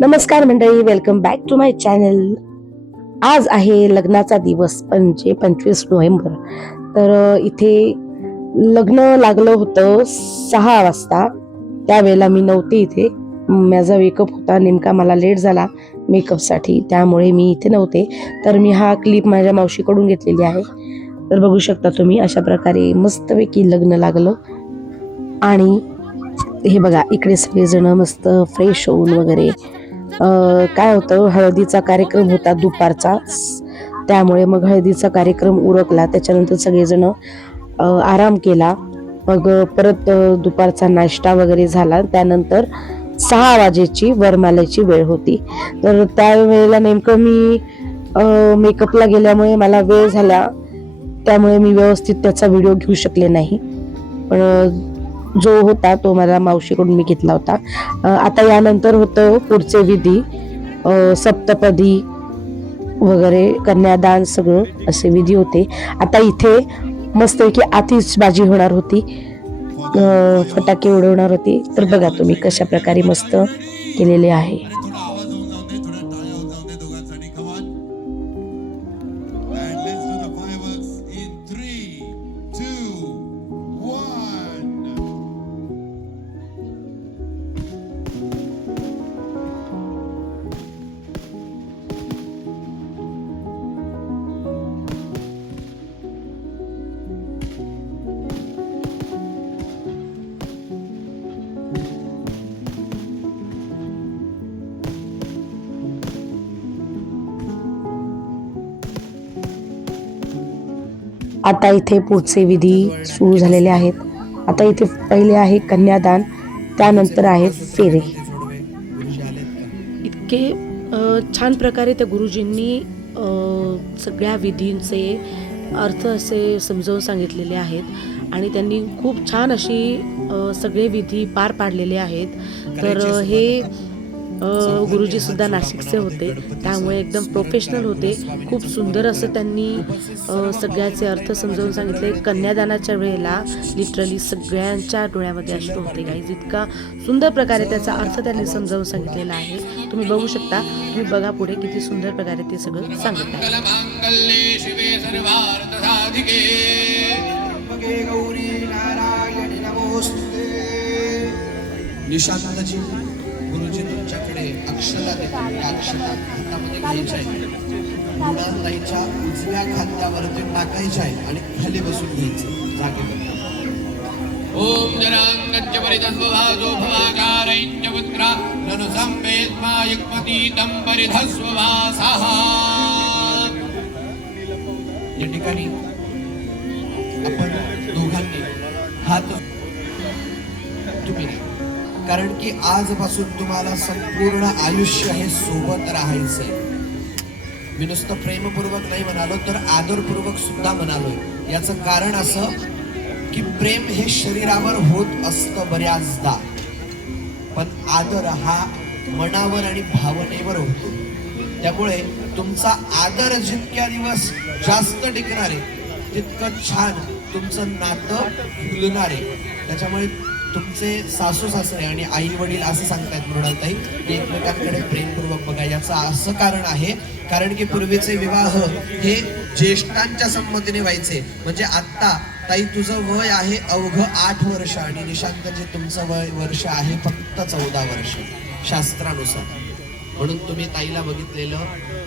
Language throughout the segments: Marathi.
नमस्कार मंडळी, welcome back to my channel. आज आहे लग्नाचा दिवस म्हणजे 25 नोव्हेंबर. तर इथे लग्न लागलं होतं 6 वाजता. त्यावेळेला मी नव्हते इथे. माझा मेकअप होता, नेमका मला लेट झाला मेकअपसाठी, त्यामुळे मी इथे नव्हते. तर मी हा क्लिप माझ्या मावशीकडून घेतलेली आहे. तर बघू शकता तुम्ही, अशा प्रकारे मस्तपैकी लग्न लागलं. आणि हे बघा, इकडे सगळेजण मस्त फ्रेश होऊन वगैरे काय होतं, हळदीचा कार्यक्रम होता दुपारचा, त्यामुळे मग हळदीचा कार्यक्रम उरकला. त्याच्यानंतर सगळेजण आराम केला. मग परत दुपारचा नाश्ता वगैरे झाला. त्यानंतर 6 वाजेची वरमालेची वेळ होती. तर त्यावेळेला नेमकं मी मेकअपला गेल्यामुळे मला वेळ झाला, त्यामुळे मी व्यवस्थित त्याचा व्हिडिओ घेऊ शकले नाही. पण जो होता तो मला मावशीकडून मी घेतला होता. आता यानंतर होतं पुढचे विधी, सप्तपदी वगैरे, कन्यादान, सगळं असे विधी होते. आता इथे मस्तपैकी आतिषबाजी होणार होती, फटाके उडवणार होती. तर बघा तुम्ही कशा प्रकारे मस्त केलेले आहे. आता इथे पुढचे विधी सुरू झालेले आहेत. आता इथे पहिले आहे कन्यादान, त्यानंतर आहे फेरे. इतके छान प्रकारे त्या गुरुजींनी सगळ्या विधींचे अर्थ असे समजावून सांगितलेले आहेत आणि त्यांनी खूप छान अशी सगळे विधी पार पाडलेले आहेत. तर हे गुरुजी सुद्धा नाशिकचे होते, त्यामुळे एकदम प्रोफेशनल होते. खूप सुंदर असं त्यांनी सगळ्याचे अर्थ समजावून सांगितले. कन्यादानाच्या वेळेला लिटरली सगळ्यांच्या डोळ्यामध्ये अश्रू होते. इतका सुंदर प्रकारे त्याचा अर्थ त्यांनी समजावून सांगितलेला आहे. तुम्ही बघू शकता. तुम्ही बघा पुढे किती सुंदर प्रकारे ते सगळं सांगतात. निशांतजी, गुरुजी तुमच्याकडे अक्षता देतात. त्या अक्षता हातामध्ये घ्यायच्या आहेत, गुणांताईच्या उजव्या खांद्यावरती टाकायच्या आहेत आणि खाली बसून घ्यायचे जागेवर. ओम जरांगच्च परिधस्वभाजो भवाचारैंच पुत्रा ननु संवेद्मा युक्मतीतं परिधस्वभासः. या ठिकाणी आपण दोघांनी हात, तुम्ही, कारण की आजपासून तुम्हाला संपूर्ण आयुष्य हे सोबत राहायचंय. मी नुसतं प्रेमपूर्वक नाही म्हणालो, तर आदरपूर्वक सुद्धा म्हणालोय. याचं कारण असं की प्रेम हे शरीरावर होत असतं बऱ्याचदा, पण आदर हा मनावर आणि भावनेवर होतो. त्यामुळे तुमचा आदर जितक्या दिवस जास्त टिकणार आहे, तितकं छान तुमचं नातं फुलणार आहे. त्याच्यामुळे तुमचे सासू सासरे आणि आई वडील असं सांगतायत मृणालताई, एकमेकांकडे प्रेमपूर्वक बघा. याचं असं कारण आहे, कारण की पूर्वीचे विवाह हे ज्येष्ठांच्या संमतीने व्हायचे. म्हणजे आत्ता ताई तुझं वय आहे अवघ 8 वर्ष आणि निशांतजी तुमचं वय वर्ष आहे फक्त 14 वर्ष शास्त्रानुसार. म्हणून तुम्ही ताईला बघितलेलं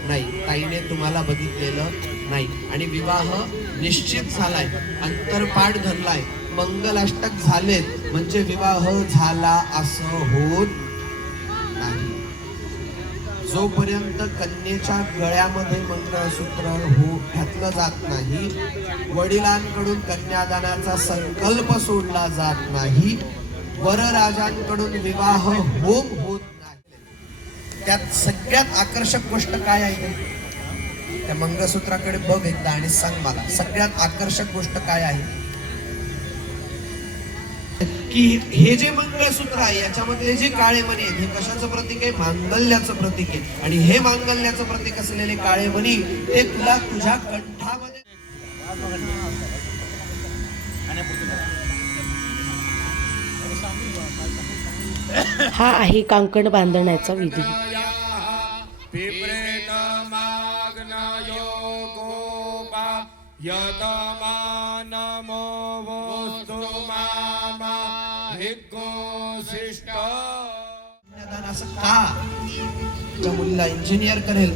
नाही, ताईने तुम्हाला बघितलेलं नाही आणि विवाह निश्चित झालाय, अंतरपाठ धरलाय, मंगलाष्टक झालेत, म्हणजे विवाह झाला असं होत नाही. जोपर्यंत कन्येच्या गळ्यामध्ये मंगळसूत्र घातलं जात नाही, वडिलांकडून कन्यादानाचा संकल्प सोडला जात नाही, वरराजांकडून विवाह होम होत नाही. त्यात सगळ्यात आकर्षक गोष्ट काय आहे? त्या मंगळसूत्राकडे बघ एकदा आणि सांग मला, सगळ्यात आकर्षक गोष्ट काय आहे? की हे जे मंगळसूत्र आहे याच्यामधले जे काळे मणी आहेत, हे कशाचं प्रतीक आहे? मांगल्याचं प्रतीक आहे. आणि हे मांगल्याचं प्रतीक असलेले काळे मणी ते तुला तुझ्या कंठामध्ये हा आहे कांकण बांधण्याचा विधी. असं का? त्या मुलीला इंजिनियर करेल,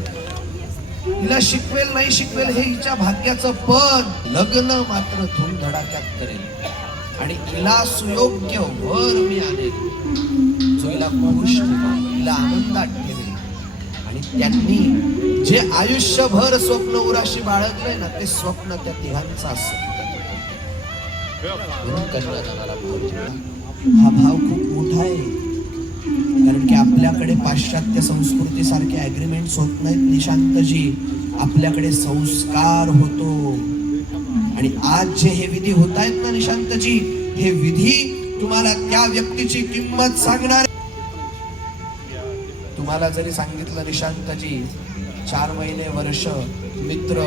हिला शिकवेल नाही शिकवेल हे हिच्या भाग्याचं, पण लग्न मात्र धूमधडाक्यात करेल आणि हिला सुयोग्य वर मी आणेल जो हिला खुश ठेवेल, हिला आनंदात ठेवेल. आणि त्यांनी जे आयुष्यभर स्वप्न उराशी बाळगलंय ना, ते स्वप्न त्या तिघांचं असतं. म्हणून कन्यादानाला भर दिला. हा भाव खूप मोठा आहे, कारण की आपल्याकडे पाश्चात्य संस्कृतीसारखे ऍग्रीमेंट्स होत नाहीत निशांतजी. आपल्याकडे संस्कार होतो. आणि आज जे हे विधी होत आहेत ना निशांतजी, हे विधी तुम्हाला त्या व्यक्तीची किंमत सांगणार. तुम्हाला जरी सांगितलं निशांतजी 4 महिने वर्ष मित्र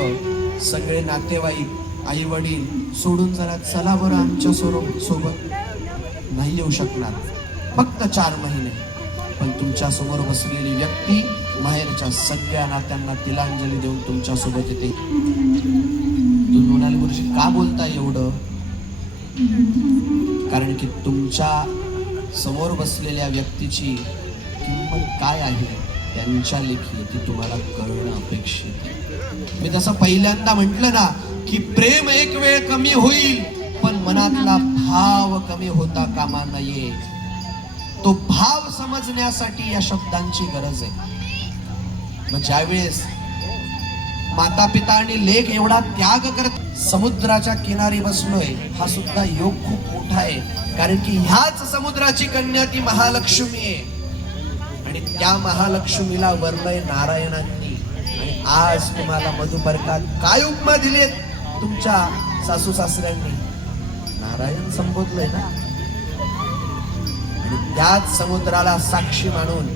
सगळे नातेवाईक आई वडील सोडून जरा चला बरं आमच्या सोबत, नाही येऊ शकणार. फक्त 4 महिने, पण तुमच्या समोर बसलेली व्यक्ती माहेरच्या सगळ्या नात्यांना तिलांजली देऊन तुमच्या सोबत येते. तुम्ही म्हणाल गुरुजी का बोलता एवढं? कारण की तुमच्या समोर बसलेल्या व्यक्तीची किंमत काय आहे त्यांच्या लेखी ती तुम्हाला कळणं अपेक्षित आहे. मी जसं पहिल्यांदा म्हटलं ना की प्रेम एक वेळ कमी होईल, पण मनातला भाव कमी होता कामा नये. तो भाव समजण्यासाठी या शब्दांची गरज आहे. मग ज्यावेळेस माता पिता आणि लेक एवढा त्याग करत समुद्राच्या किनारी बसलोय, हा सुद्धा योग खूप मोठा आहे. कारण की ह्याच समुद्राची कन्या ती महालक्ष्मी आहे आणि त्या महालक्ष्मीला वरलंय नारायणांनी. आणि आज तुम्हाला मधुपर्कात काय उपमा दिलेत तुमच्या सासू सासऱ्यांनी? नारायण संबोधलंय ना. आणि त्याच समुद्राला साक्षी मानून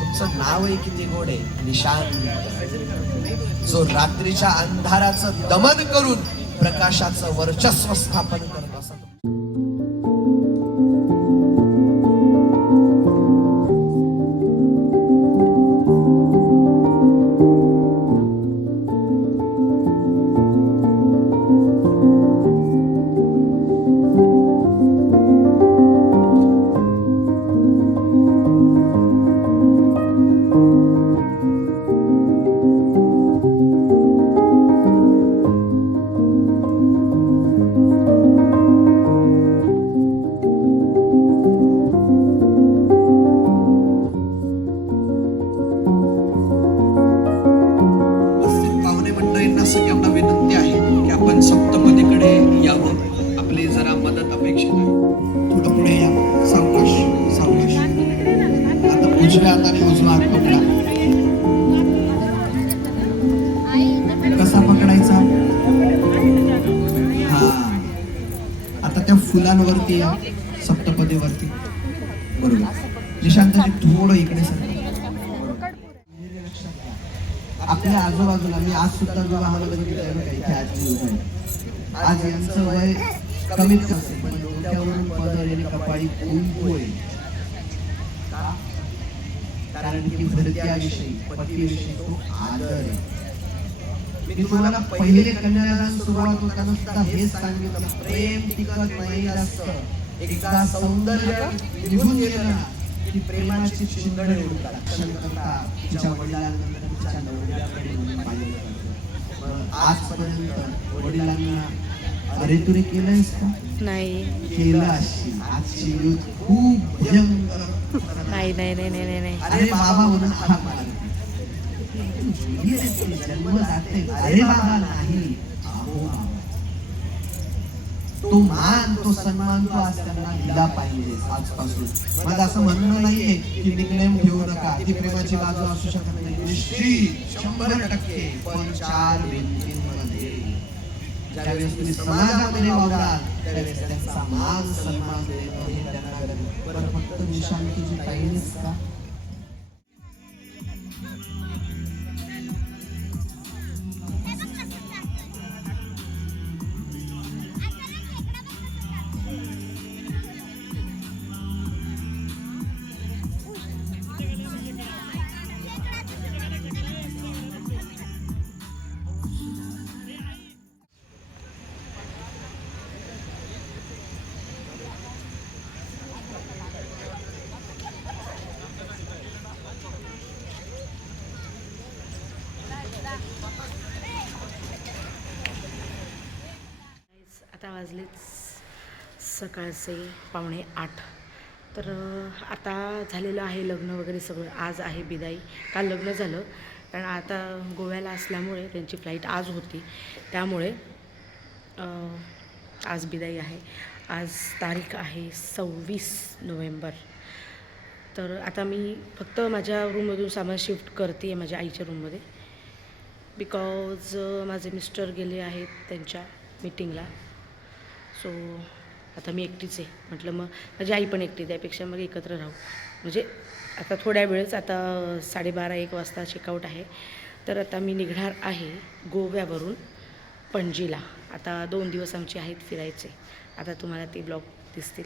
तुमचं नावही किती गोड आहे, निशांत, जो रात्रीच्या अंधाराचं दमन करून प्रकाशाचं वर्चस्व स्थापन करत असा. सगळ्यांना विनंती आहे की आपण सप्तपदीकडे यावं. आपली जरा मदत अपेक्षित आहे. थोडं पुढे या. सावकाश सावकाश. आता उजव्या हाताने उजवा हात पकडा. कसा पकडायचा? हा. आता त्या फुलांवरती या, सप्तपदीवरती. बरोबर. निशांतजी थोडं इकडे सरका. आपल्या आजूबाजूला मी आज सुद्धा विवाहामध्ये बघितलं बघा, इथे आजी उभं आहे. आज यांचं वय कमीत असेल, पण डोक्यावरून पदर येणे, कपाळी कुंकू आहे. कारण की भरत्याविषयी पतीविषयी तो आदर आहे. मी तुम्हाला पहिले कन्यादान सुरुवात होताना सुद्धा हेच सांगितलं, प्रेम टिकत नाही जास्त. एकदा सौंदर्य निघून गेलं ना की प्रेमाची शिंगडे उठतात. क्षणकर्ता तिच्या वडिलांना तिच्या नवऱ्याकडे म्हणून पाहिलं जातं. आजपर्यंत वडिलांना अरे तुरे केलंयस का? नाही केलं असेल. आजची युथ खूप भयंकर. नाही नाही नाही नाही नाही. अरे बाबा म्हणून हात मारते. जन्म जाते अरे बाबा नाही, अहो बाबा. तो मान तो सन्मान तो आज त्यांना दिला पाहिजे आजपासून. माझं असं म्हणणं नाहीये की निकनेम ठेवू नका, ती प्रेमाची बाजू असू शकत नाही, 100%. पण 4 भिंतींमध्ये ज्यावेळेस तुम्ही समाजामध्ये वावरात त्यावेळेस त्यांचा मान सन्मान देणं हे त्यांना गरज. पण फक्त निशांतीची पाहिजेच का? वाजलेच सकाळचे 7:45. तर आता झालेलं आहे लग्न वगैरे सगळं. आज आहे बिदाई. काल लग्न झालं, कारण आता गोव्याला असल्यामुळे त्यांची फ्लाईट आज होती, त्यामुळे आज बिदाई आहे. आज तारीख आहे 26 नोव्हेंबर. तर आता मी फक्त माझ्या रूममधून सामान शिफ्ट करते आहे माझ्या आईच्या रूममध्ये, बिकॉज माझे मिस्टर गेले आहेत त्यांच्या मीटिंगला. सो आता मी एकटीच आहे. म्हटलं मग माझी आई पण एकटी, त्यापेक्षा मग एकत्र राहू. म्हणजे आता थोड्या वेळच, आता 12:30-1 वाजता चेकआउट आहे. तर आता मी निघणार आहे गोव्यावरून पणजीला. आता 2 दिवस आमचे आहेत फिरायचे. आता तुम्हाला ते ब्लॉग दिसतील.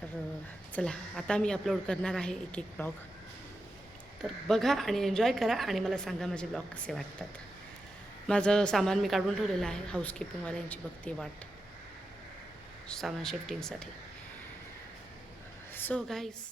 तर चला, आता मी अपलोड करणार आहे एक ब्लॉग. तर बघा आणि एन्जॉय करा आणि मला सांगा माझे ब्लॉग कसे वाटतात. माझं सामान मी काढून ठेवलेलं आहे. हाऊसकीपिंगवाल्यांची बघते वाट सामान शिफ्टिंगसाठी. सो गाईज,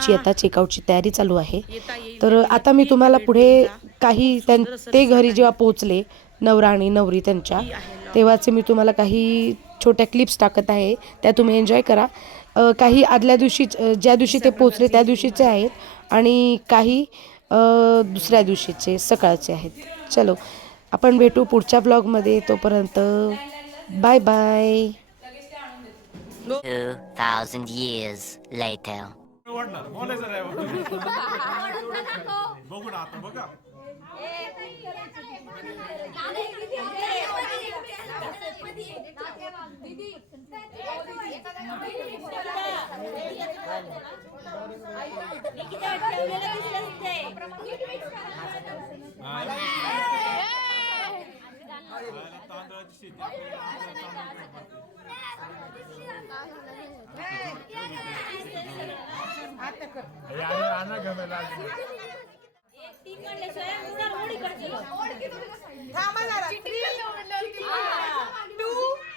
आमची आता चेकआउटची तयारी चालू आहे. तर आता मी तुम्हाला पुढे काही ते घरी जेव्हा पोहोचले नवरा आणि नवरी त्यांच्या, तेव्हाचे मी तुम्हाला काही छोट्या क्लिप्स टाकत आहे, त्या तुम्ही एन्जॉय करा. काही आदल्या दिवशी ज्या दिवशी ते पोहोचले त्या दिवशीचे आहे आणि काही दुसऱ्या दिवशीचे सकाळचे आहेत. चलो आपण भेटू पुढच्या ब्लॉगमध्ये. तोपर्यंत बाय बाय. 2,000 years later. बघू ना आता बघा.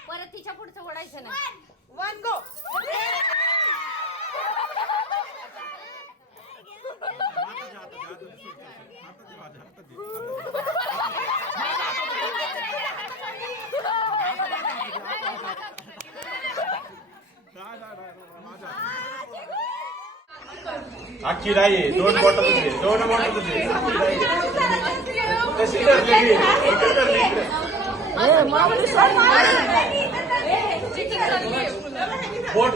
परत तिच्या पुढचं ओढायचं नाही. 1 गो. आखी राई 2 बॉटल तुझे 2 बॉटल तुझे कशी ठरली बोट